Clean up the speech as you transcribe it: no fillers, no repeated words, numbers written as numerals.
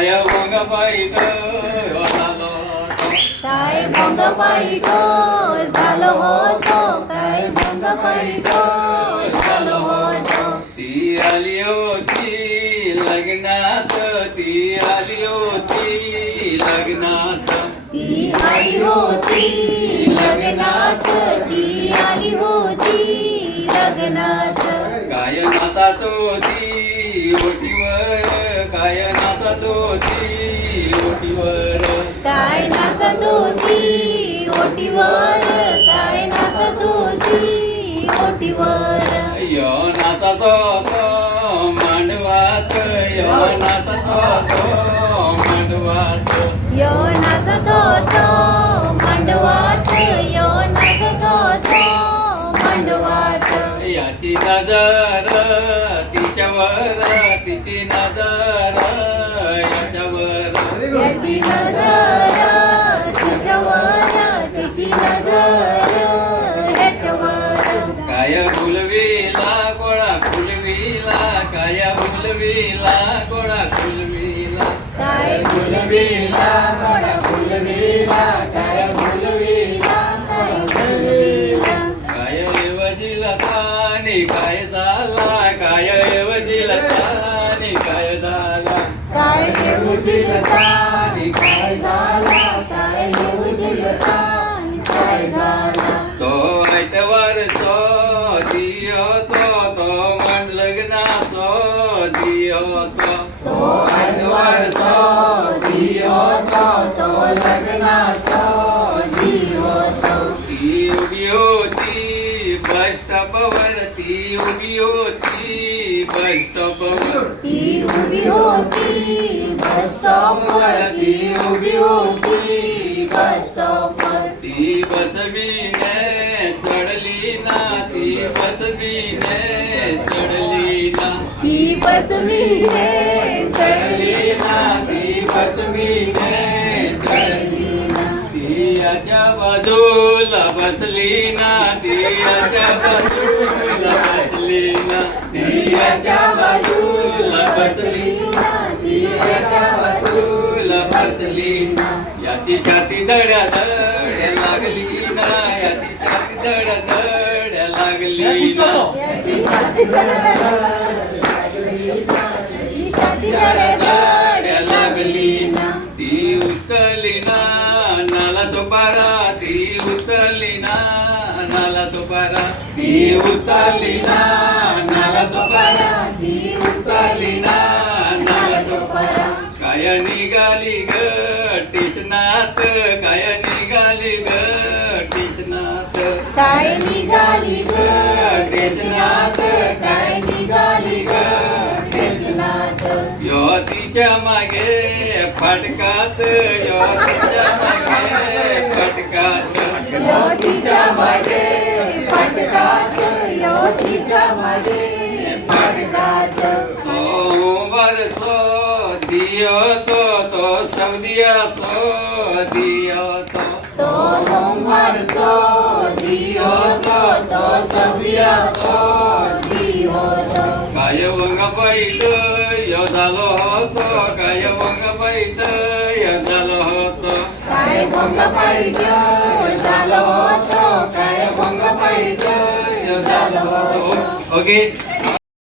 काय भंग पायट झालो काय भंग पायट झालो होतो काय भंग पायट झालो होतो ती आली होती लग्नात ती आली होती लग्नात ती आली होती लग्नात ती आली होती लग्नात काय नाचत होती ओटीवर काय नाचत होती ओटीवर काय नाचत होती ओटीवर काय नाचत होती ओटीवर यो नाचत होतो मांडवात यो नाचत होतो मांडवात यो नाचत होतो मांडवात यो नाचत होतो मांडवात याची नजर तिच्यावर तिची नजर याच्यावर याची नजर तिच्यावर तिची नजर ह्याच्यावर काय फुलविला गोळा फुलविला काय फुलविला गोळा फुलविला काय फुलविला गोडा फुलविला काय फुलविला काय फुलविला काय ऐवजीला तानी काय झाला काय ऐवजीला तानी काय झाला काय येऊजिलता आणि काय झाला काय येऊजिलता आणि काय झाला तो ऐतवार सो दियो तो मन लग्ना सो दियो तो ऐतवार सो दियो तो लग्नाचा दियो तो ती उभी होती बस स्टॉपवर ती उभी होती बस स्टॉपवर ती उभी होती बस स्टॉपवर ती उभी होती बस स्टॉपवर ती बसवीने चढली ना ती बसवीने चढली ना ती बसवीने चढली ना ती बसवीने चढली ना ती याच्या बाजूला बसली ना ती याच्या बाजूला बसली ना ती याच्या बाजूला बसली ना ती याच्या बाजूला बसली ना याची छाती धड्या धड्या लागली ना याची छाती धड्या धड्या लागली ना याची छाती लागली ना ही छाती धड्या लागली ना ती उतरली ना नाला सोपारा ती उतरली ना नाला सोपारा ती उतरली ना नाला सोपारा ती उतरली ना नाला सोपारा सोपारा काय निघाली ग टिसनात काय निघाली ग टिसनात काय निघाली ग टेशनात काय निघाली ग स्टेशनात यो तिच्या मागे फाटकात यो तिच्या मागे फाटकात यो तिच्या मागे फाटकात यो तिच्या मागे फाटकात सोमवार सो दियो तो सौदिया सो दियो तो सोमवार सो दियो तो सौदिया सो दियो तो काय वंग पैठ यो झालो होतो काय वंग पैठ यो झालो होतो काय भंग पाहिज झालं होतं काय भंग पाहिज झालं होतं ओके